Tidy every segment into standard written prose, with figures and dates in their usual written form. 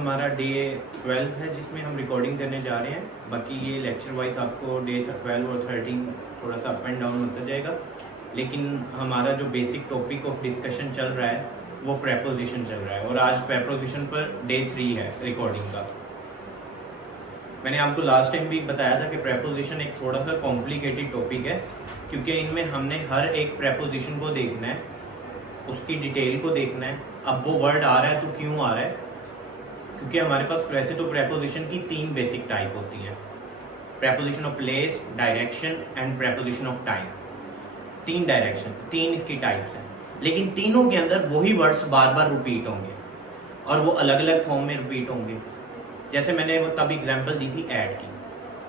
हमारा डे 12 है जिसमें हम रिकॉर्डिंग करने जा रहे हैं। बाकी ये लेक्चर वाइज आपको डे 12 और 13 थोड़ा सा अप एंड डाउन होता जाएगा, लेकिन हमारा जो बेसिक टॉपिक ऑफ डिस्कशन चल रहा है वो प्रेपोजिशन चल रहा है और आज प्रेपोजिशन पर डे 3 है रिकॉर्डिंग का। मैंने आपको लास्ट टाइम भी बताया था कि प्रेपोजिशन एक थोड़ा सा कॉम्प्लिकेटेड टॉपिक है, क्योंकि इनमें हमने हर एक प्रेपोजिशन को देखना है, उसकी डिटेल को देखना है। अब वो वर्ड आ रहा है तो क्यों आ रहा है, क्योंकि हमारे पास वैसे तो प्रेपोजिशन की 3 बेसिक टाइप होती हैं, preposition of place, direction and preposition of time. 3 direction, 3 इसकी टाइप्स हैं, लेकिन तीनों के अंदर वही वर्ड्स बार बार रिपीट होंगे और वो अलग अलग फॉर्म में रिपीट होंगे। जैसे मैंने वो तब एग्जांपल दी थी ऐड की।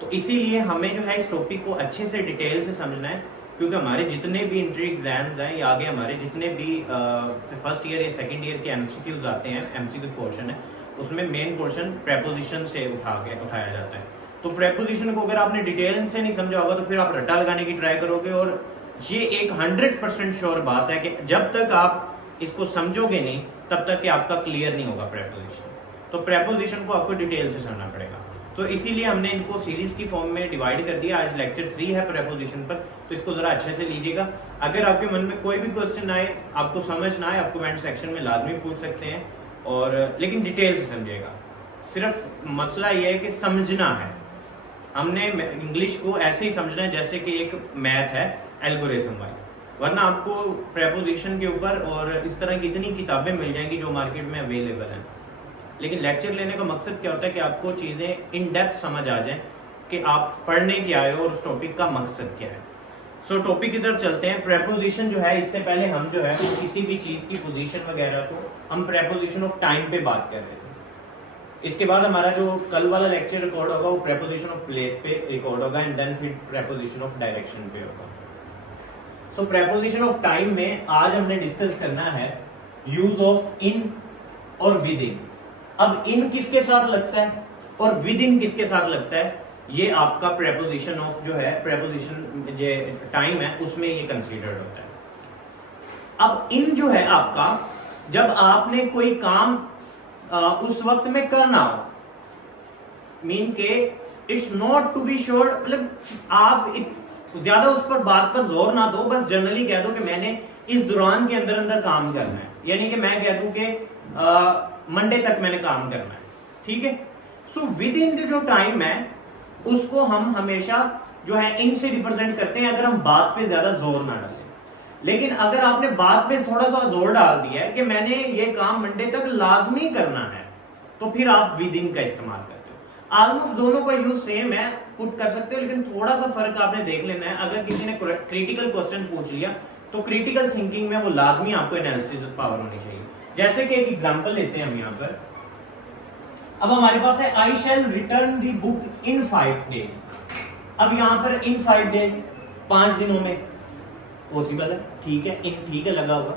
तो इसीलिए हमें जो है इस टॉपिक को अच्छे से डिटेल से समझना है, क्योंकि हमारे जितने भी इंट्री एग्जाम्स हैं या आगे हमारे जितने भी फर्स्ट ईयर या सेकंड ईयर के एमसीक्यूज आते हैं, एमसीक्यू पोर्शन है, उसमें मेन पोर्शन प्रेपोजिशन से उठाया जाता है। तो प्रेपोजिशन को अगर आपने डिटेल से नहीं समझा होगा तो फिर आप रट्टा लगाने की ट्राई करोगे, और ये एक 100% श्योर बात है कि जब तक आप इसको समझोगे नहीं तब तक कि आपका क्लियर नहीं होगा प्रेपोजिशन। तो प्रेपोजिशन को आपको डिटेल से समझना पड़ेगा। तो इसीलिए हमने इनको सीरीज की फॉर्म में डिवाइड कर दिया। आज लेक्चर 3 है प्रेपोजिशन पर, तो इसको जरा अच्छे से लीजिएगा। अगर आपके मन में कोई भी क्वेश्चन आए, आपको समझ ना आए, आप कमेंट सेक्शन में लाजमी पूछ सकते हैं, और लेकिन डिटेल से समझिएगा। सिर्फ मसला यह है कि समझना है। हमने इंग्लिश को ऐसे ही समझना है जैसे कि एक मैथ है एल्गोरिथम वाइज, वरना आपको प्रेपोजिशन के ऊपर और इस तरह की इतनी किताबें मिल जाएंगी जो मार्केट में अवेलेबल हैं। लेकिन लेक्चर लेने का मकसद क्या होता है कि आपको चीजें इन डेप्थ समझ आ जाए कि आप पढ़ने क्या आए हो और उस टॉपिक का मकसद क्या है। सो टॉपिक की तरफ चलते हैं। प्रेपोजिशन जो है, इससे पहले हम जो है किसी भी चीज की पोजीशन वगैरह को हम प्रेपोजिशन ऑफ टाइम पे बात कर रहे थे। इसके बाद हमारा जो कल वाला लेक्चर रिकॉर्ड होगा वो प्रेपोजिशन ऑफ प्लेस पे रिकॉर्ड होगा, एंड देन फिर प्रेपोजिशन ऑफ डायरेक्शन पे होगा। सो प्रेपोजिशन ऑफ टाइम में आज हमने डिस्कस करना है यूज ऑफ इन और विद इन। अब इन किसके साथ लगता है और विद इन किसके साथ लगता है, ये आपका प्रेपोजिशन ऑफ जो है प्रेपोजिशन जो टाइम है उसमें ये कंसीडर्ड होता है। अब इन जो है आपका, जब आपने कोई काम उस वक्त में करना हो, मीन के it's not to be sure, मतलब आप ज्यादा उस पर बात पर जोर ना दो, बस जनरली कह दो कि मैंने इस दौरान के अंदर अंदर काम करना है। यानी कि मैं कह दूं कि मंडे तक मैंने काम करना है, ठीक है। सो विद इन जो टाइम है उसको हम हमेशा जो है इन से रिप्रेजेंट करते हैं, अगर हम बात पे ज्यादा जोर ना डालें। लेकिन अगर आपने बात पे थोड़ा सा जोर डाल दिया है कि मैंने ये काम मंडे तक लाजमी करना है, तो फिर आप विद इन का इस्तेमाल करते हो। ऑलमोस्ट दोनों का यूज सेम है, पुट कर सकते हो, लेकिन थोड़ा सा फर्क आपने देख लेना है। अगर किसी ने क्रिटिकल क्वेश्चन पूछ लिया तो क्रिटिकल थिंकिंग में वो लाजमी आपको एनालिसिस पावर होनी चाहिए। जैसे कि एक एग्जांपल लेते हैं हम यहाँ पर। अब हमारे पास है I shall return the book in 5 days। अब यहाँ पर इन 5 days 5 दिनों में पॉसिबल है, ठीक है, इन ठीक है लगा हुआ,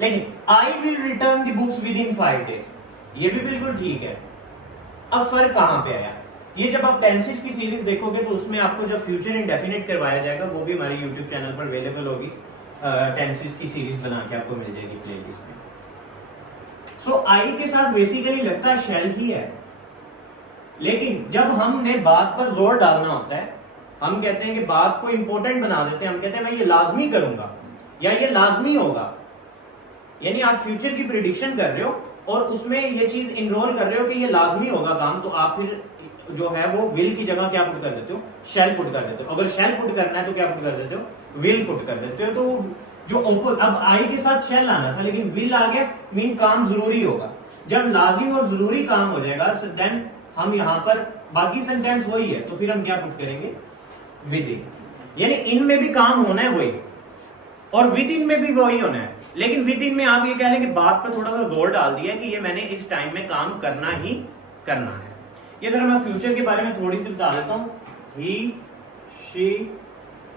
लेकिन I will return the books with in 5 days, ये भी बिल्कुल ठीक है। अब फर्क कहां पे आया, ये जब आप टेंसेस की सीरीज देखोगे तो उसमें आपको जब फ्यूचर इंडेफिनिट करवाया जाएगा, वो भी हमारे यूट्यूब चैनल पर अवेलेबल होगी, टेंसेस की सीरीज बना के आपको मिल जाएगी प्लेलिस्ट में। सो आई के साथ बेसिकली लगता है शैल ही है, लेकिन जब हमने बात पर जोर डालना होता है, हम कहते हैं कि बात को इंपॉर्टेंट बना देते हैं, हम कहते हैं मैं ये लाजमी करूंगा या ये लाजमी होगा। यानी आप फ्यूचर की प्रिडिक्शन कर रहे हो और उसमें ये चीज इनरोल कर रहे हो कि ये लाजमी होगा काम, तो आप फिर जो है वो विल की जगह क्या पुट कर देते हो, शैल पुट कर देते हो। अगर शैल पुट करना है तो क्या पुट कर देते हो, विल पुट कर देते हो। तो जो अब आई के साथ शैल आना था लेकिन विल आ गया, मीन काम जरूरी होगा। जब लाजिम और जरूरी काम हो जाएगा देन हम यहाँ पर बाकी सेंटेंस वही है, तो फिर हम क्या पुट करेंगे, विद इन। यानी इन में भी काम होना है वही और विद इन में भी वही होना है, लेकिन विद इन में आप ये कह लें कि बात पर थोड़ा सा जोर डाल दिया कि ये मैंने इस टाइम में काम करना ही करना है। ये जरा मैं फ्यूचर के बारे में थोड़ी सी बता देता हूं। ही, शी,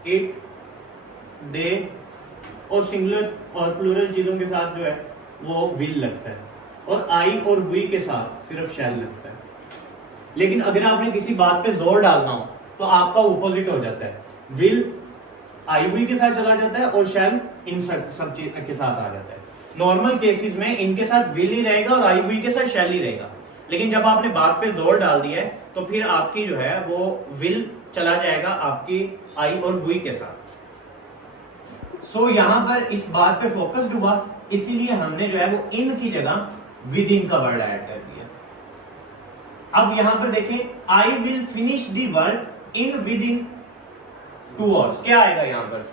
इट, दे और सिंगुलर और प्लूरल चीजों के साथ जो है वो विल लगता है, और आई और वी के साथ सिर्फ शैल लगता है। लेकिन अगर आपने किसी बात पे जोर डालना हो तो आपका ऑपोजिट हो जाता है, विल आई वी के साथ चला जाता है और शैल इन सब चीज के साथ आ जाता है। नॉर्मल केसेस में इनके साथ विल ही रहेगा और आई वी के साथ शैल ही रहेगा। लेकिन जब आपने बात पे जोर डाल दिया है तो फिर आपकी जो है वो विल चला जाएगा आपकी आई और वी के साथ। सो यहां पर इस बात पे फोकस्ड हुआ, इसीलिए हमने जो है वो इन की जगह विद इन का वर्ड ऐड कर दिया। अब यहां पर देखें, I will finish the work in with in 2 hours, क्या आएगा यहां पर?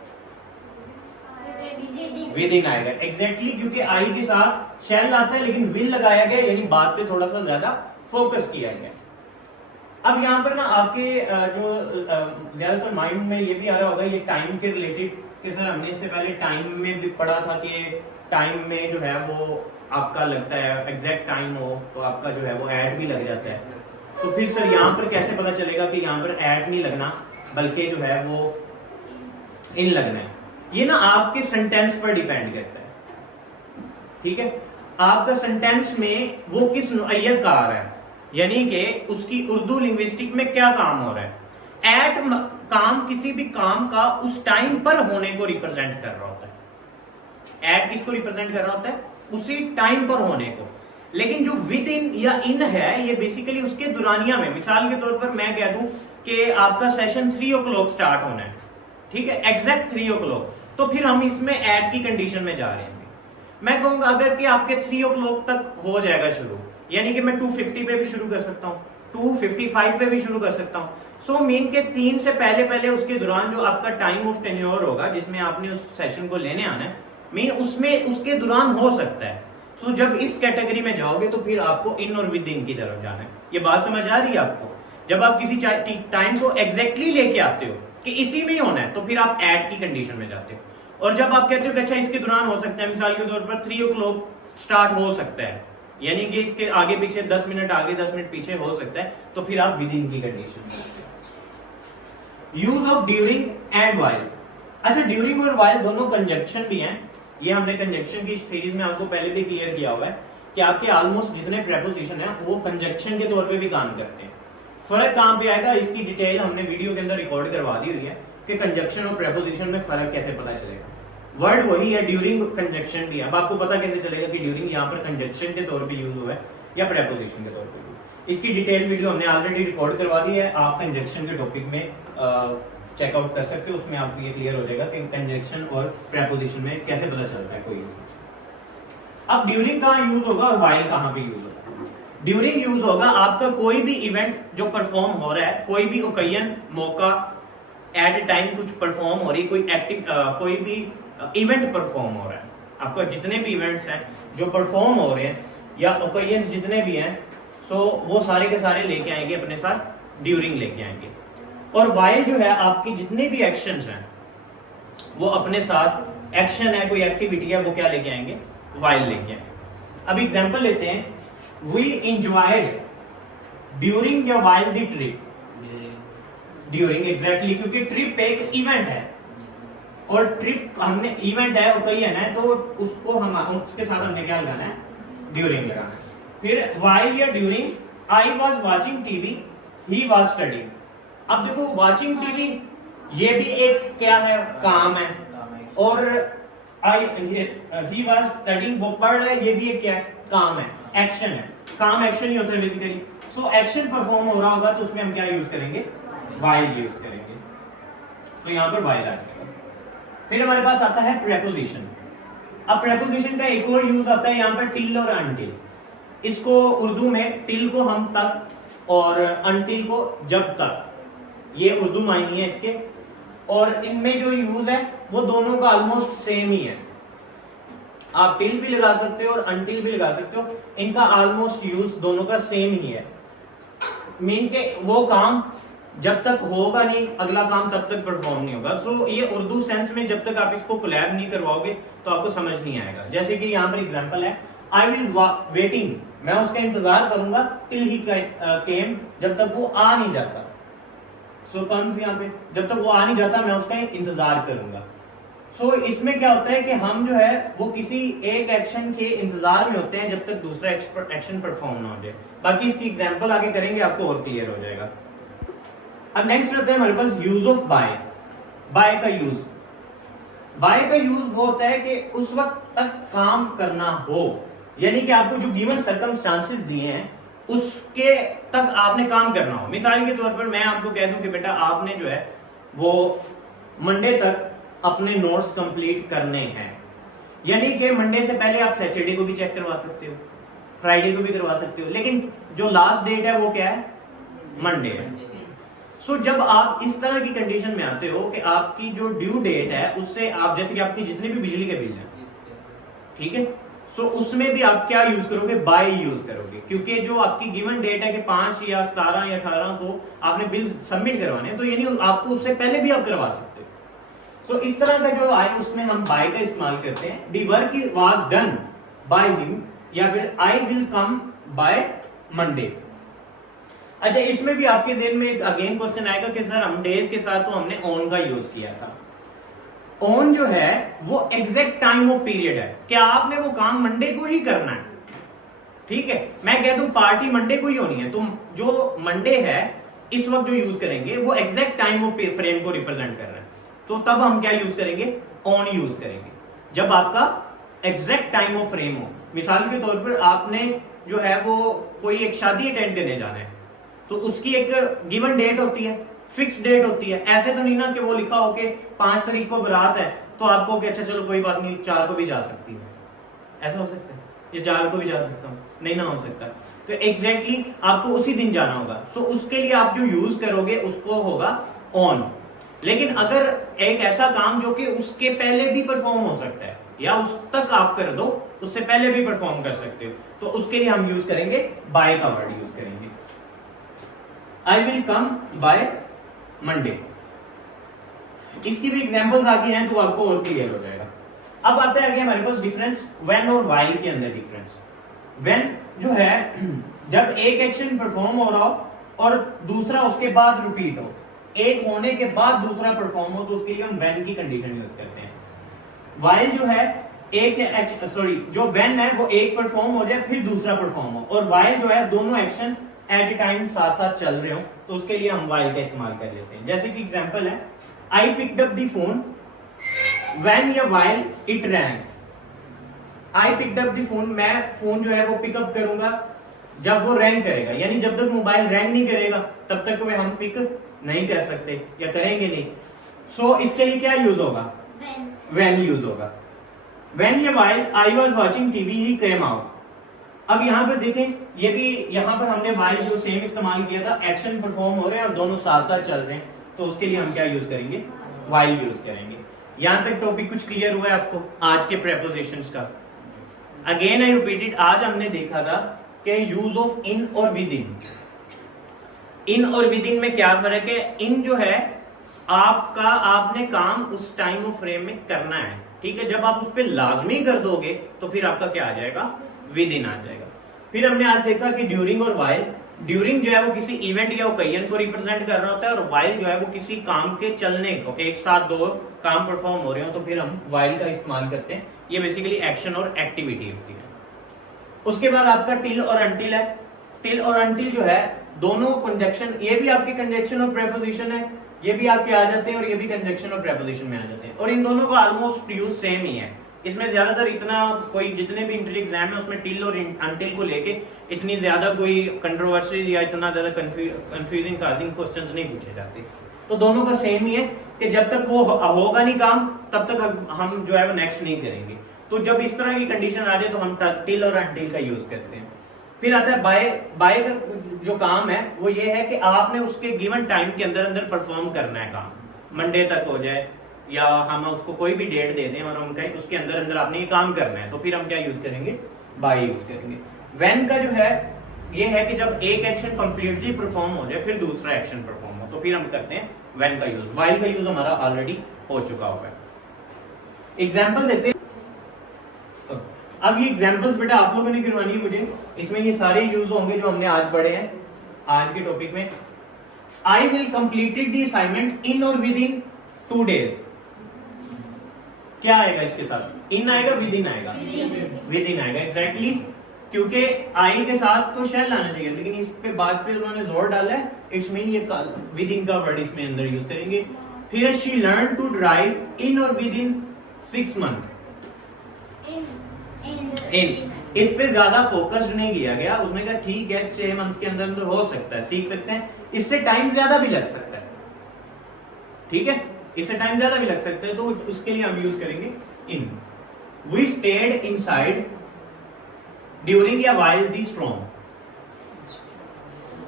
विद इन आएगा, एग्जैक्टली क्योंकि आई के साथ शैल आता है लेकिन विल लगाया गया, यानी बात पे थोड़ा सा ज्यादा फोकस किया गया। अब यहाँ पर ना आपके जो ज्यादातर माइंड में ये भी आ रहा होगा, ये टाइम के रिलेटेड कि सर हमने इससे पहले टाइम में भी पढ़ा था कि टाइम में जो है वो आपका लगता है एग्जैक्ट टाइम हो तो आपका जो है वो ऐड भी लग जाता है, तो फिर सर यहाँ पर कैसे पता चलेगा कि यहाँ पर ऐड नहीं लगना बल्कि जो है वो इन लगना है? ये ना आपके सेंटेंस पर डिपेंड करता है, ठीक है। आपका सेंटेंस में वो किस नौइयत का आ रहा है, यानी कि उसकी उर्दू लिंग्विस्टिक में क्या काम हो रहा है। एट काम किसी भी काम का उस टाइम पर होने को रिप्रेजेंट कर रहा होता है। एट किसको रिप्रेजेंट कर रहा होता है? उसी टाइम पर होने को। लेकिन जो विद इन या इन है ये बेसिकली उसके दुरानिया में, मिसाल के तौर पर मैं कह दूं कि आपका सेशन 3 o'clock स्टार्ट होना है, ठीक है, एग्जैक्ट 3 o'clock, तो फिर हम इसमें एट की कंडीशन में जा रहे हैं। मैं कहूंगा अगर कि आपके 3 o'clock तक हो जाएगा शुरू, यानी कि मैं 2:50 पे भी शुरू कर सकता हूँ, 2:55 पे भी शुरू कर सकता हूँ। सो मीन के 3 से पहले उसके दौरान जो आपका टाइम ऑफ टेन्योर होगा जिसमें आपने उस सेशन को लेने आना है, मीन उसमें उसके दौरान हो सकता है। तो जब इस कैटेगरी में जाओगे तो फिर आपको इन और विद इन की तरफ जाना है। ये बात समझ आ रही है आपको? जब आप किसी टाइम को एग्जैक्टली लेके आते हो कि इसी में ही होना है तो फिर आप एट की कंडीशन में जाते हो। और जब आप कहते हो कि अच्छा इसके दौरान हो सकता है, मिसाल के तौर पर 3 o'clock स्टार्ट हो सकता है, यानी कि इसके आगे पीछे 10 मिनट आगे 10 मिनट पीछे हो सकता है, तो फिर आप विद इन की कंडीशन में। Use of during and while. अच्छा, ड्यूरिंग और व्हाइल दोनों कंजक्शन भी हैं। ये हमने कंजक्शन की सीरीज में आपको पहले भी क्लियर किया हुआ है कि आपके ऑलमोस्ट जितने प्रेपोजिशन है वो कंजक्शन के तौर पे भी काम करते हैं। फर्क कहां पे आएगा इसकी डिटेल हमने वीडियो के अंदर रिकॉर्ड करवा दी हुई है कि कंजक्शन और प्रेपोजिशन में फर्क कैसे पता चलेगा। वर्ड वही है, ड्यूरिंग कंजक्शन भी है। अब आपको पता कैसे चलेगा कि ड्यूरिंग यहाँ पर कंजक्शन के तौर पे यूज हुआ है या प्रेपोजिशन के तौर पे यूज। इसकी डिटेल वीडियो हमने ऑलरेडी रिकॉर्ड करवा दी है, आप कंजक्शन के टॉपिक में चेकआउट कर सकते हो, उसमें आपको ये क्लियर हो जाएगा कि कंजक्शन और प्रेपोजिशन में कैसे पता चलता है कोई। अब ड्यूरिंग कहाँ यूज होगा और व्हाइल कहाँ पे यूज होगा? ड्यूरिंग यूज होगा आपका कोई भी इवेंट जो परफॉर्म हो रहा है, कोई भी ओकेजन, मौका, एट ए टाइम कुछ परफॉर्म हो रही, कोई एक्टिव कोई भी इवेंट परफॉर्म हो रहा है, आपका जितने भी इवेंट्स हैं जो परफॉर्म हो रहे हैं या ओकेजन जितने भी हैं, सो वो सारे के सारे लेके आएंगे अपने साथ, ड्यूरिंग लेके आएंगे। और व्हाइल जो है आपकी जितने भी एक्शंस हैं वो अपने साथ, एक्शन है कोई एक्टिविटी है वो क्या लेके आएंगे? व्हाइल लेके आएंगे। अब एग्जांपल लेते हैं, वी एंजॉयड ड्यूरिंग या while the trip. During exactly, क्योंकि ट्रिप एक इवेंट है और ट्रिप हमने इवेंट है ओकेजन है तो उसको हम उसके साथ हमने क्या लगाना है? ड्यूरिंग लगाना है। फिर व्हाइल या during, I was watching TV, he was studying. अब देखो वाचिंग टीवी ये भी एक क्या है? काम है। और ही वाज स्टडीइंग, वो पढ़ रहा है, ये भी एक क्या है? काम है, एक्शन है। काम एक्शन ही होता है बेसिकली। सो एक्शन परफॉर्म हो रहा होगा तो उसमें हम क्या यूज करेंगे? व्हाइल यूज करेंगे। तो यहां पर व्हाइल आ जाएगा। फिर हमारे पास आता है प्रेपोजिशन। अब प्रेपोजिशन का एक और यूज आता है यहाँ पर टिल और अनटिल। इसको उर्दू में टिल को हम तक और अनटिल को जब तक, ये उर्दू मायने है इसके। और इनमें जो यूज है वो दोनों का ऑलमोस्ट सेम ही है। आप टिल भी लगा सकते हो और अनटिल भी लगा सकते हो, इनका ऑलमोस्ट यूज दोनों का सेम ही है। मीन के वो काम जब तक होगा नहीं, अगला काम तब तक परफॉर्म नहीं होगा। सो ये उर्दू सेंस में जब तक आप इसको कोलैब नहीं करवाओगे तो आपको समझ नहीं आएगा। जैसे कि यहाँ पर एग्जांपल है, आई विल वेटिंग, मैं उसका इंतजार करूंगा, टिल ही केम, जब तक वो आ नहीं जाता। सो कौन सी यहाँ पे, जब तक वो आ नहीं जाता मैं उसका इंतजार करूंगा। सो इसमें क्या होता है कि हम जो है वो किसी एक एक्शन के इंतजार में होते हैं जब तक दूसरा एक्शन परफॉर्म ना हो जाए। बाकी इसकी एग्जांपल आगे करेंगे, आपको और क्लियर हो जाएगा। अब नेक्स्ट रहता है हमारे पास यूज ऑफ बाय। बाय का यूज, बाय का यूज वो होता है कि उस वक्त तक काम करना हो, यानी कि आपको जो गिवन सर्कमस्टांसेस दिए हैं उसके तक आपने काम करना हो। मिसाल के तौर पर मैं आपको कह दूं कि बेटा आपने जो है वो मंडे तक अपने नोट्स कंप्लीट करने हैं, यानी कि मंडे से पहले आप सैटरडे को भी चेक करवा सकते हो, फ्राइडे को भी करवा सकते हो, लेकिन जो लास्ट डेट है वो क्या है, मंडे है। सो जब आप इस तरह की कंडीशन में आते हो कि आपकी जो ड्यू डेट है उससे आप, जैसे कि आपकी जितने भी बिजली के बिल हैं, ठीक है, सो उसमें भी आप क्या यूज करोगे, बाय यूज करोगे, क्योंकि जो आपकी गिवन डेट है कि 5 या 17 या 18 को आपने बिल सबमिट करवाने हैं, तो यानी आपको उससे पहले भी आप करवा सकते हो। सो इस तरह का जो आए उसमें हम बाय का इस्तेमाल करते हैं। The work was done by him, या फिर I will come by Monday. अच्छा, इसमें भी आपके ज़हन में एक अगेन क्वेश्चन आएगा कि सर हम डेज के साथ तो हमने ऑन का यूज किया था। ऑन जो है वो एग्जैक्ट टाइम ऑफ पीरियड है कि आपने वो काम मंडे को ही करना है, ठीक है। मैं कह दूं पार्टी मंडे को ही होनी है, तो जो मंडे है इस वक्त जो यूज करेंगे वो एग्जैक्ट टाइम ऑफ फ्रेम को रिप्रेजेंट कर रहा है, तो तब हम क्या यूज करेंगे, ऑन यूज करेंगे, जब आपका एग्जैक्ट टाइम ऑफ फ्रेम हो। मिसाल के तौर पर आपने जो है वो कोई एक शादी अटेंड करने जाना है, तो उसकी एक गिवन डेट होती है, फिक्स डेट होती है। ऐसे तो नहीं ना कि वो लिखा हो कि 5 तारीख को बारात है तो आपको कि अच्छा चलो कोई बात नहीं 4 को भी जा सकती है, ऐसा हो सकता है, या 4 को भी जा सकता हूं, नहीं ना हो सकता। तो एग्जैक्टली आपको उसी दिन जाना होगा, सो उसके लिए आप जो यूज करोगे उसको होगा ऑन। लेकिन अगर एक ऐसा काम जो कि उसके पहले भी परफॉर्म हो सकता है या उस तक आप कर दो, उससे पहले भी परफॉर्म कर सकते हो, तो उसके लिए हम यूज करेंगे बाय का वर्ड यूज करेंगे। I will come by Monday. इसकी भी एग्जांपल्स आगे हैं तो आपको और क्लियर हो जाएगा। अब आता है आगे हमारे पास डिफरेंस व्हेन और व्हाइल के अंदर डिफरेंस। व्हेन जो है जब एक एक्शन परफॉर्म हो रहा हो और दूसरा उसके बाद रिपीट हो, एक होने के बाद दूसरा परफॉर्म हो, तो उसके लिए हम व्हेन की कंडीशन यूज करते हैं। व्हाइल जो है जो व्हेन है वो एक परफॉर्म हो जाए फिर दूसरा परफॉर्म हो, और व्हाइल जो है दोनों एक्शन एट ए टाइम साथ साथ चल रहे हो, तो उसके लिए हम व्हाइल का इस्तेमाल कर लेते हैं। जैसे कि एग्जांपल है, I picked up the phone when या while it rang. I picked up the phone, मैं फोन जो है वो पिकअप करूंगा जब वो रैंग करेगा, यानी जब तक मोबाइल रैंग नहीं करेगा तब तक हम पिक नहीं कर सकते या करेंगे नहीं। सो इसके लिए क्या यूज होगा, व्हेन यूज होगा। व्हेन या while I was watching TV he came out. अब यहां पर देखें, ये भी यहां पर हमने व्हाइल जो सेम इस्तेमाल किया था, एक्शन परफॉर्म हो रहे हैं और दोनों साथ साथ चल रहे हैं, तो उसके लिए हम क्या यूज करेंगे, व्हाइल यूज करेंगे। यहां तक टॉपिक कुछ क्लियर हुआ है आपको आज के प्रेपोजिशंस का? अगेन आई रिपीटेड, आज हमने देखा था कि यूज ऑफ इन और विद इन। इन और विद इन में क्या फर्क है? इन जो है आपने काम उस टाइम ऑफ फ्रेम में करना है, ठीक है। जब आप उस पर लाजमी कर दोगे तो फिर आपका क्या आ जाएगा, विद इन आ जाएगा। फिर हमने आज देखा कि ड्यूरिंग और वाइल। ड्यूरिंग जो है वो किसी इवेंट या ओकेजन को रिप्रेजेंट कर रहा होता है, और वाइल जो है वो किसी काम के चलने को, एक साथ दो काम परफॉर्म हो रहे हो तो फिर हम वाइल का इस्तेमाल करते हैं। ये बेसिकली एक्शन और एक्टिविटी होती है। उसके बाद आपका टिल और अनटिल है। टिल और अनटिल जो है दोनों कंजक्शन, ये भी आपके कंजक्शन और प्रेपोजिशन है, ये भी आपके आ जाते हैं और ये भी कंजक्शन और प्रेपोजिशन में आ जाते हैं, और इन दोनों का ऑलमोस्ट यूज सेम ही है। इसमें ज्यादातर इतना कोई, जितने भी इंटर एग्जाम है उसमें टिल और अनटिल को लेके इतनी ज्यादा कोई कंट्रोवर्सी या इतना ज्यादा कंफ्यूजिंग काजिंग क्वेश्चंस नहीं पूछे जाते। तो दोनों का सेम ही है कि जब तक वो होगा नहीं काम तब तक हम जो है वो नेक्स्ट नहीं करेंगे। तो जब इस तरह की कंडीशन आ जाए तो हम टिल और अनटिल का यूज करते हैं। फिर आता है बाय। बाय का जो काम है वो ये है कि आपने उसके गिवन टाइम के अंदर अंदर परफॉर्म करना है काम, मंडे तक हो जाए या हम उसको कोई भी डेट दे दें और हम कहें उसके अंदर अंदर आपने ये काम करना है, तो फिर हम क्या यूज करेंगे, बाय यूज करेंगे। व्हेन का जो है ये है कि जब एक एक्शन कंप्लीटली परफॉर्म हो जाए फिर दूसरा एक्शन परफॉर्म हो, तो फिर हम करते हैं व्हेन का यूज। व्हाइल का यूज हमारा ऑलरेडी हो चुका हुआ है। एग्जाम्पल देते हैं। अब ये एग्जाम्पल्स बेटा आप लोगों ने गिनवानी है मुझे, इसमें ये सारे यूज होंगे जो हमने आज पढ़े हैं आज के टॉपिक में। I will completed the assignment इन और विद इन 2 days। क्या आएगा इसके साथ, इन आएगा विद इन आएगा, विद इन आएगा एग्जैक्टली, क्योंकि आई के साथ तो शैल आना चाहिए, लेकिन इस पे बात पे उन्होंने जोर डाला है, इट्स मीन ये विद इन का वर्ड इसमें अंदर यूज करेंगे। फिर she learn to drive in और विद इन 6 months। इन इस पे ज्यादा फोकस्ड नहीं किया गया। उसने कहा ठीक है 6 मंथ के अंदर तो हो सकता है, सीख सकते हैं, इससे टाइम ज्यादा भी लग सकता है, ठीक है, इससे टाइम ज्यादा भी लग सकता है, तो उसके लिए हम यूज करेंगे इन। वी स्टेड इनसाइड ड्यूरिंग या वाइल द स्टॉर्म।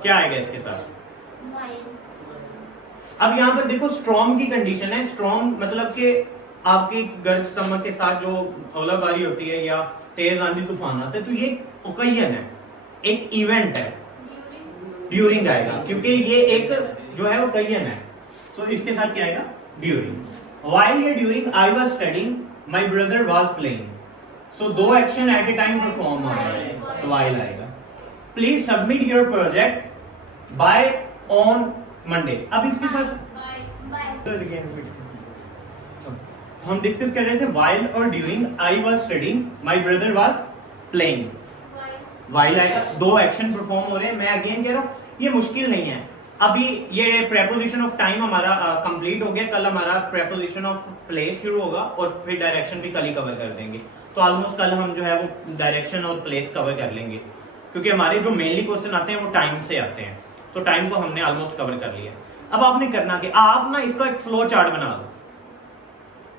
क्या आएगा इसके साथ? अब यहां पर देखो स्टॉर्म की कंडीशन है। स्टॉर्म मतलब कि आपके गर्ज चमक के साथ जो ओलाबारी होती है या तेज आंधी तूफान आता है, तो ये ओकेजन है, एक इवेंट है, ड्यूरिंग आएगा क्योंकि ये एक जो है ओकेजन है। सो इसके साथ क्या आएगा? ड्यूरिंग। व्हाइल या during I was studying my brother was playing. So दो action at a time perform हो रहा है, तो व्हाइल आएगा। Please submit your project by on Monday. अब इसके साथ हम डिस्कस कर रहे थे व्हाइल और during I was studying my brother was playing. While आएगा, दो एक्शन परफॉर्म हो रहे हैं। मैं अगेन कह रहा हूं ये मुश्किल नहीं है। अभी ये प्रेपोजिशन ऑफ टाइम हमारा कंप्लीट हो गया, कल हमारा प्रेपोजिशन ऑफ प्लेस शुरू होगा और फिर डायरेक्शन भी कल ही कवर कर देंगे। तो ऑलमोस्ट कल हम जो है वो डायरेक्शन और प्लेस कवर कर लेंगे, क्योंकि हमारे जो मेनली क्वेश्चन आते हैं वो टाइम से आते हैं, तो टाइम को हमने ऑलमोस्ट कवर कर लिया। अब आपने करना कि आप ना इसका एक फ्लो चार्ट बना दो,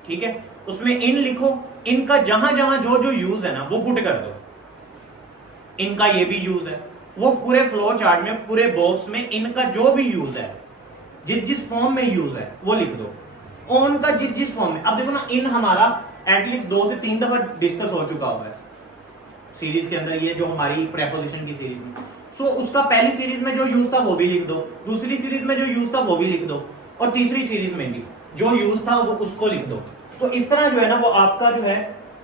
ठीक है, उसमें इन लिखो, इनका जहां जहां जो जो यूज है ना वो पुट कर दो। इनका ये भी यूज है, वो पूरे फ्लो चार्ट में पूरे बॉक्स में इनका जो भी यूज है, जिस जिस फॉर्म में यूज है वो लिख दो। ऑन का जिस जिस फॉर्म में, अब देखो ना, इन हमारा एटलीस्ट 2 से 3 दफा डिस्कस हो चुका हुआ है सीरीज के अंदर, ये जो हमारी प्रेपोजिशन की सीरीज में। सो उसका पहली सीरीज में जो यूज था वो भी लिख दो, दूसरी सीरीज में जो यूज था वो भी लिख दो, और तीसरी सीरीज में भी जो यूज था वो उसको लिख दो। तो इस तरह जो है ना वो आपका जो है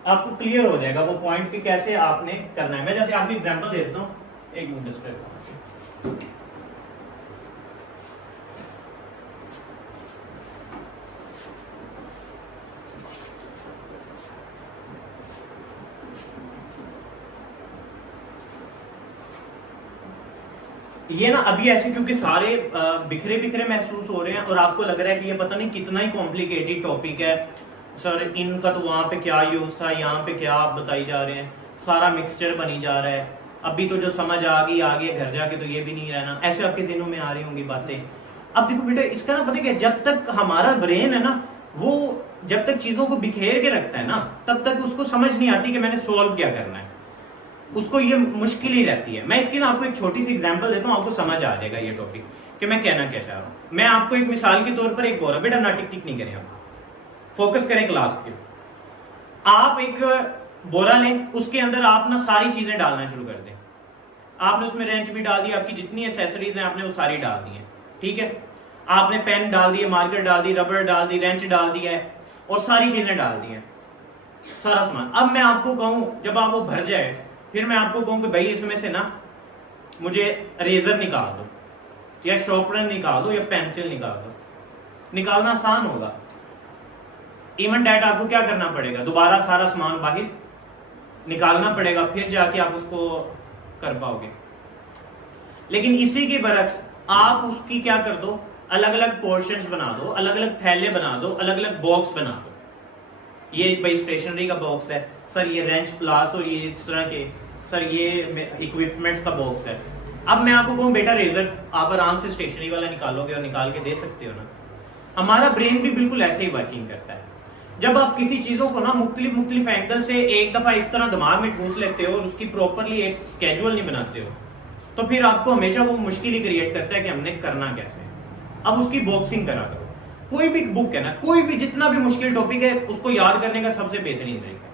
आपको क्लियर हो जाएगा वो पॉइंट कि कैसे आपने करना है। मैं जैसे आपको एग्जांपल दे देता हूं, एक मिनट डिस्प्ले। ये ना अभी ऐसे क्योंकि सारे बिखरे बिखरे महसूस हो रहे हैं और आपको लग रहा है कि ये पता नहीं कितना ही कॉम्प्लिकेटेड टॉपिक है सर, इनका तो वहां पे क्या यूज था, यहाँ पे क्या आप बताई जा रहे हैं, सारा मिक्सचर बनी जा रहा है। अभी तो जो समझ आ गई आगे घर जाके तो ये भी नहीं रहना, ऐसे आपके जिन्हों में आ रही होंगी बातें। अब देखो बेटा, इसका ना पता क्या, जब तक हमारा ब्रेन है ना वो जब तक चीजों को बिखेर के रखता है ना, तब तक उसको समझ नहीं आती कि मैंने सॉल्व क्या करना है, उसको ये मुश्किल ही रहती है। मैं इसकी ना आपको एक छोटी सी एग्जांपल देता हूँ, आपको समझ आ जाएगा ये टॉपिक कि मैं कहना क्या चाह रहा हूँ। मैं आपको एक मिसाल के तौर पर एक बोल रहा, बेटा ना टिक टिक नहीं करें, आप फोकस करें क्लास पे। आप एक बोरा लें, उसके अंदर आप ना सारी चीजें डालना शुरू कर दें। आपने उसमें रेंच भी डाल दी, आपकी जितनी एसेसरीज हैं आपने वो सारी डाल दी हैं, ठीक है। आपने पेन डाल दिए, मार्कर डाल दी, रबर डाल दी, रेंच डाल दिया है और सारी चीजें डाल दी हैं, सारा सामान। अब मैं आपको कहूं जब आप वो भर जाए, फिर मैं आपको कहूं कि भाई इसमें से ना मुझे रेजर निकाल दो या शॉर्पनर निकाल दो या पेंसिल निकाल दो, निकालना आसान होगा। इवन डैट आपको क्या करना पड़ेगा, दोबारा सारा सामान बाहर निकालना पड़ेगा, फिर जाके आप उसको कर पाओगे। लेकिन इसी के बरक्स आप उसकी क्या कर दो, अलग अलग पोर्शंस बना दो, अलग अलग थैले बना दो, अलग अलग बॉक्स बना दो। ये भाई स्टेशनरी का बॉक्स है सर, ये रेंच प्लास और ये इस तरह के सर ये इक्विपमेंट्स का बॉक्स है। अब मैं आपको कहूँ बेटा रेजर आप आराम से स्टेशनरी वाला निकालोगे और निकाल के दे सकते हो ना। हमारा ब्रेन भी बिल्कुल ऐसे ही वर्किंग करता है। जब आप किसी चीजों को ना मुख्तलिफ एंगल से एक दफा इस तरह दिमाग में ठूस लेते हो और उसकी प्रॉपरली एक स्केड्यूल नहीं बनाते हो, तो फिर आपको हमेशा वो मुश्किल ही क्रिएट करता है कि हमने करना कैसे। अब उसकी बॉक्सिंग करा करो। कोई भी बुक है ना, कोई भी जितना भी मुश्किल टॉपिक है उसको याद करने का सबसे बेहतरीन तरीका,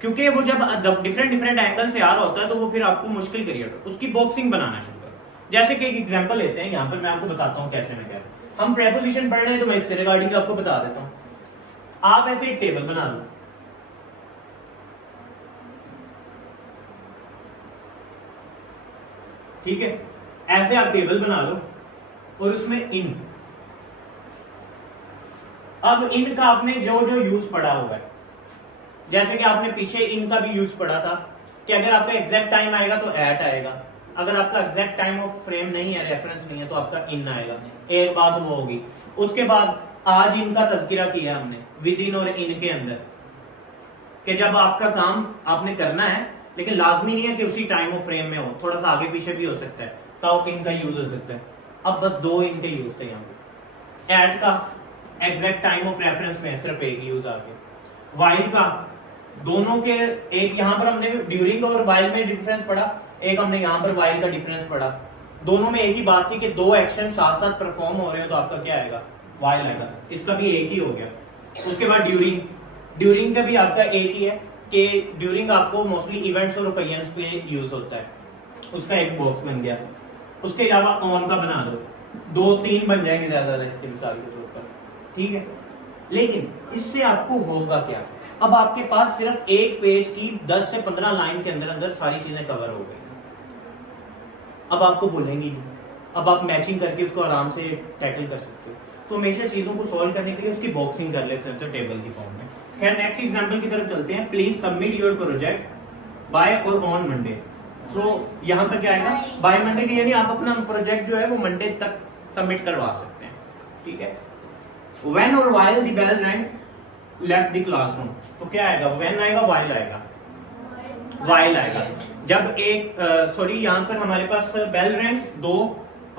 क्योंकि वो जब डिफरेंट एंगल से आ रहा होता है तो वो फिर आपको मुश्किल क्रिएट हो, उसकी बॉक्सिंग बनाना शुरू करो। जैसे कि एक एग्जांपल लेते हैं, यहाँ पर मैं आपको बताता हूँ कैसे मैं क्या, हम प्रेपोजिशन पढ़ रहे हैं तो मैं इससे रिगार्डिंग आपको बता देता हूँ। आप ऐसे एक टेबल बना लो, ठीक है, ऐसे आप टेबल बना लो और उसमें इन, अब इन का आपने जो जो यूज पढ़ा हुआ है, जैसे कि आपने पीछे इन का भी यूज पढ़ा था कि अगर आपका एग्जैक्ट टाइम आएगा तो एट आएगा, अगर आपका एग्जैक्ट टाइम ऑफ फ्रेम नहीं है, रेफरेंस नहीं है, तो आपका इन आएगा। एक बात वो होगी। उसके बाद आज इनका तज़किरा किया हमने विद इन और इन के अंदर, कि जब आपका काम आपने करना है लेकिन लाजमी नहीं है कि उसी टाइम ऑफ फ्रेम में हो, थोड़ा सा आगे पीछे भी हो सकता है, ताओ पिन का यूज हो सकता है। अब बस 2 इनके यूज थे यहाँ पे। एट का एग्जैक्ट टाइम ऑफ रेफरेंस में सिर्फ एक यूज आ गया। वाइल का दोनों के एक यहाँ पर हमने ड्यूरिंग और वाइल में डिफरेंस पढ़ा, एक हमने यहाँ पर वाइल का डिफरेंस पढ़ा। दोनों में एक ही बात थी कि 2 एक्शन साथ साथ परफॉर्म हो रहे हो तो आपका क्या आएगा, वाइल आएगा। इसका भी एक ही हो गया। उसके बाद ड्यूरिंग का भी आपका एक ही है कि ड्यूरिंग आपको मोस्टली इवेंट्स और ओकेजन्स पे यूज होता है, उसका एक बॉक्स बन गया। उसके अलावा ऑन का बना दो, 2-3 बन जाएंगे ज्यादा इसकी मिसाल के तौर पर, ठीक है। लेकिन इससे आपको होगा क्या, अब आपके पास सिर्फ एक पेज की 10 से 15 लाइन के अंदर अंदर सारी चीजें कवर हो गई। अब आपको बोलेंगी नहीं, अब आप मैचिंग करके उसको आराम से टैकल कर सकते हो। तो हमेशा चीजों को सॉल्व करने के लिए उसकी बॉक्सिंग कर लेते हैं तो टेबल की फॉर्म में। खैर नेक्स्ट एग्जांपल की तरफ चलते हैं। Please submit your project bye और ऑन मंडे। तो यहाँ पर क्या आएगा, बाय मंडे के, यानी आप अपना प्रोजेक्ट जो है वो मंडे तक सबमिट करवा सकते हैं, ठीक है। व्हेन और while the bell rang left the classroom, तो क्या आएगा, व्हेन आएगा, व्हाइल आएगा, व्हाइल आएगा। जब एक सॉरी यहाँ पर हमारे पास बेल रैंग 2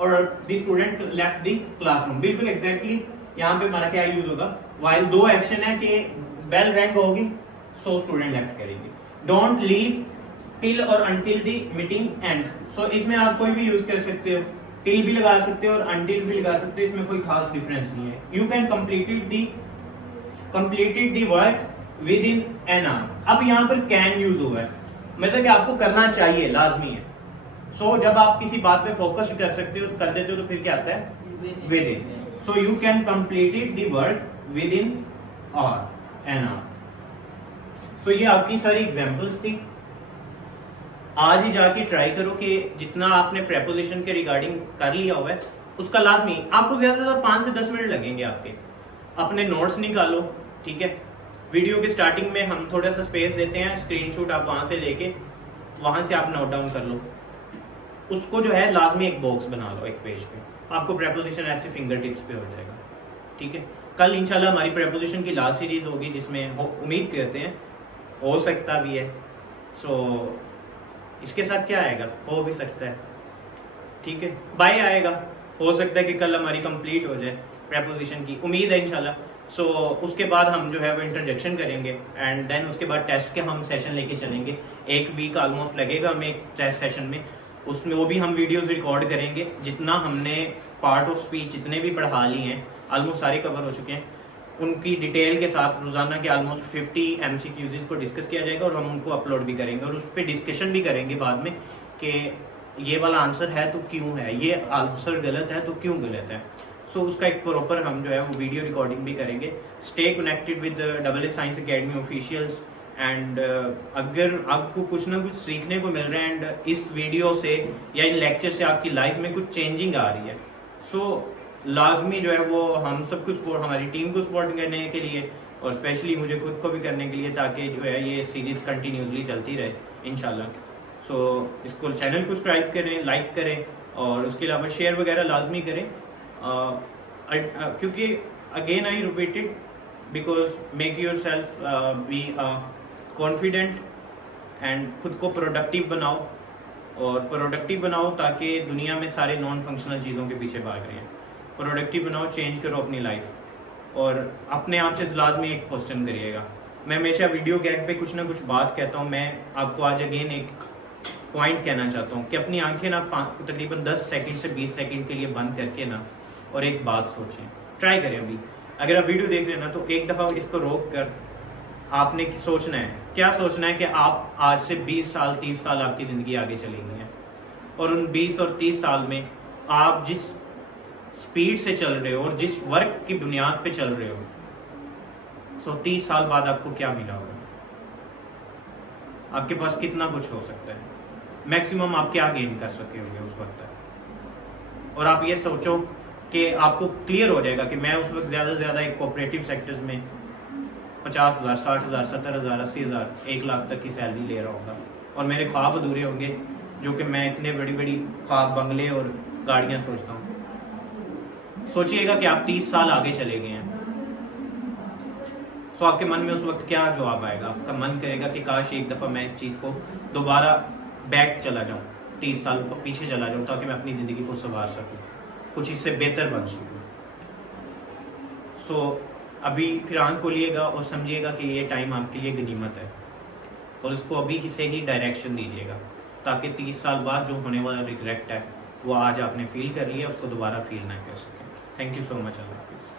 और the student left the classroom, बिल्कुल एग्जैक्टली यहाँ पे हमारा क्या यूज होगा, व्हाइल 2 एक्शन है कि बेल रैंग होगी सो स्टूडेंट लेफ्ट करेंगे। डोंट लीव टिल और अंटिल द मीटिंग एंड, सो इसमें आप कोई भी यूज कर सकते हो, टिल भी लगा सकते हो और अंटिल भी लगा सकते हो, इसमें कोई खास डिफरेंस नहीं है। You can completed the work within an hour। अब यहाँ पर कैन यूज हुआ है, मतलब कि आपको करना चाहिए, लाजमी है। सो जब आप किसी बात पे फोकस कर सकते हो, कर देते हो, तो फिर क्या आता है, within. So you can completed the work within an hour. सो ये आपकी सारी एग्जांपल्स थी। आज ही जाके ट्राई करो कि जितना आपने प्रेपोजिशन के रिगार्डिंग कर लिया हुआ है उसका लाजमी, आपको ज्यादा से ज्यादा 5 से 10 मिनट लगेंगे आपके। अपने नोट्स निकालो, ठीक है। वीडियो के स्टार्टिंग में हम थोड़ा सा स्पेस देते हैं, स्क्रीनशॉट आप वहां से लेके वहां से आप नोट डाउन कर लो। उसको जो है लाजमी एक बॉक्स बना लो एक पेज पे, आपको प्रेपोजिशन ऐसे फिंगर टिप्स पे हो जाएगा, ठीक है। कल इंशाल्लाह हमारी प्रेपोजिशन की लास्ट सीरीज होगी जिसमें उम्मीद करते हैं हो सकता भी है, सो इसके साथ क्या आएगा, हो भी सकता है, ठीक है। बाय आएगा, हो सकता है कि कल हमारी कंप्लीट हो जाए प्रेपोजिशन की, उम्मीद है इंशाल्लाह। सो उसके बाद हम जो है वो इंटरजेक्शन करेंगे एंड देन उसके बाद टेस्ट के हम सेशन लेके चलेंगे। 1 वीक ऑलमोस्ट लगेगा हमें एक टेस्ट सेशन में, उसमें वो भी हम वीडियोस रिकॉर्ड करेंगे। जितना हमने पार्ट ऑफ स्पीच जितने भी पढ़ा ली हैं ऑलमोस्ट सारे कवर हो चुके हैं, उनकी डिटेल के साथ रोजाना के ऑलमोस्ट 50 MCQs को डिस्कस किया जाएगा और हम उनको अपलोड भी करेंगे और उस पर डिस्कशन भी करेंगे बाद में कि ये वाला आंसर है तो क्यों है, ये आंसर गलत है तो क्यों गलत है। सो उसका एक प्रॉपर हम जो है वो वीडियो रिकॉर्डिंग भी करेंगे। Stay connected with AA science academy officials and अगर आपको कुछ ना कुछ सीखने को मिल रहा है एंड इस वीडियो से या इन लेक्चर से आपकी लाइफ में कुछ चेंजिंग आ रही है, सो लाजमी जो है वो हम सब कुछ हमारी टीम को सपोर्ट करने के लिए और स्पेशली मुझे खुद को भी करने के लिए, ताकि जो है ये सीरीज कंटिन्यूसली चलती रहे इंशाल्लाह। सो इसको चैनल को सब्सक्राइब करें, लाइक करें और उसके अलावा शेयर वगैरह लाजमी करें, क्योंकि again I repeated because make your self be confident and खुद को प्रोडक्टिव बनाओ और प्रोडक्टिव बनाओ ताकि दुनिया में सारे नॉन फंक्शनल चीज़ों के पीछे भाग रहे हैं। प्रोडक्टिव बनाओ, चेंज करो अपनी लाइफ और अपने आप से लाजमी एक क्वेश्चन करिएगा। मैं हमेशा वीडियो गैग पे कुछ ना कुछ बात कहता हूँ, मैं आपको आज अगेन एक पॉइंट कहना चाहता हूँ कि अपनी आंखें ना तकरीबन 10 सेकंड से 20 सेकंड के लिए बंद करके ना और एक बात सोचें, ट्राई करें। अभी अगर आप वीडियो देख रहे हैं ना तो एक दफ़ा इसको रोक कर आपने सोचना है, क्या सोचना है कि आप आज से 20 साल 30 साल आपकी ज़िंदगी आगे चलेगी है और उन 20 और 30 साल में आप जिस स्पीड से चल रहे हो और जिस वर्क की बुनियाद पे चल रहे हो, सो 30 साल बाद आपको क्या मिला होगा, आपके पास कितना कुछ हो सकता है, मैक्सिमम आप क्या गेन कर सके होंगे उस वक्त तक। और आप ये सोचो कि आपको क्लियर हो जाएगा कि मैं उस वक्त ज़्यादा से ज़्यादा एक कोऑपरेटिव सेक्टर्स में 50,000 60,000 70,000 80,000 1 लाख तक की सैलरी ले रहा होगा और मेरे ख्वाब अधूरे होंगे, जो कि मैं इतने बड़ी बड़ी ख्वाब बंगले और गाड़ियाँ सोचता हूँ। सोचिएगा कि आप 30 साल आगे चले गए हैं। सो आपके मन में उस वक्त क्या जवाब आएगा? आपका मन करेगा कि काश एक दफ़ा मैं इस चीज़ को दोबारा बैक चला जाऊँ, 30 साल पीछे चला जाऊँ, ताकि मैं अपनी ज़िंदगी को संवार सकूँ, कुछ इससे बेहतर बन सकूँ। सो अभी फिर आंख खोलिएगा और समझिएगा कि ये टाइम आपके लिए गनीमत है, और उसको अभी से ही डायरेक्शन दीजिएगा, ताकि 30 साल बाद जो होने वाला रिग्रेट है वो आज आपने फील कर लिया, उसको दोबारा फील ना कर सकें। Thank you so much. अल्लाह हाफिज़।